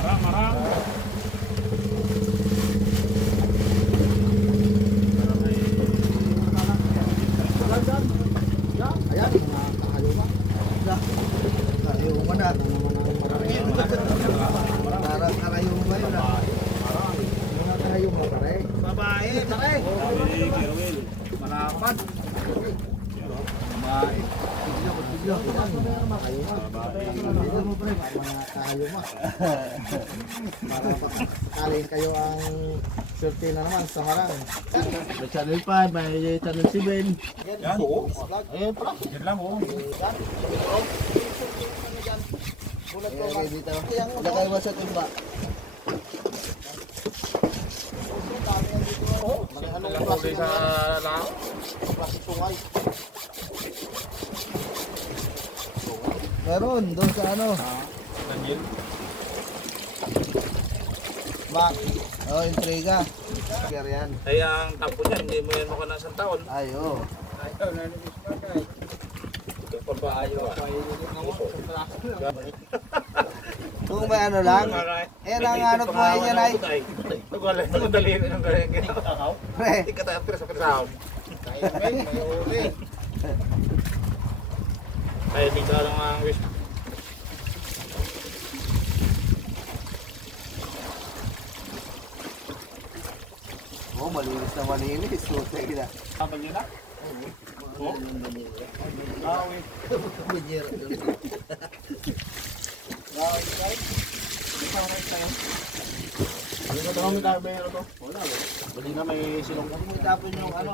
Marang. Ayan, mga kahayuma. Kahayuma na. Parang kahayuma yun ah. Mga kahayuma pare. Babae, pare. Marapan. Babae. Biglo. Yan, mga kahayuma. Biglo mo pare, mga kahayuma. Para pakakalin kayo ang swerte na naman sa harang. May channel 5, may channel 7. Yan. Ayun pala. Yan lang oh. Okay, dito. Lagay mo sa timba. Anong klase Sa yan? lao. Klase sungay. Meron, doon sa ano? Daniel. Bak. Oh, intriga. Kaya yan. Ay, ang tampo niyan, hindi mo yan mukha ng isang taon. Ay, oh. Kung ba ayaw Kung may ano lang. Eh, nanganap mo yan ay. Nagwala, nagdali ng galing. Pre. Hindi ka tayo sa pinasahon. Ay, dito lang ang wish. Oh, malinis na malinis. Sutay na. Tama niyo na? Oo. Bawi. Banyera. Bawi tayo. Bawi tayo. Ano ka tayo may tayo to? Wala. Bali na may silong. Huwag mo itapon yung ano.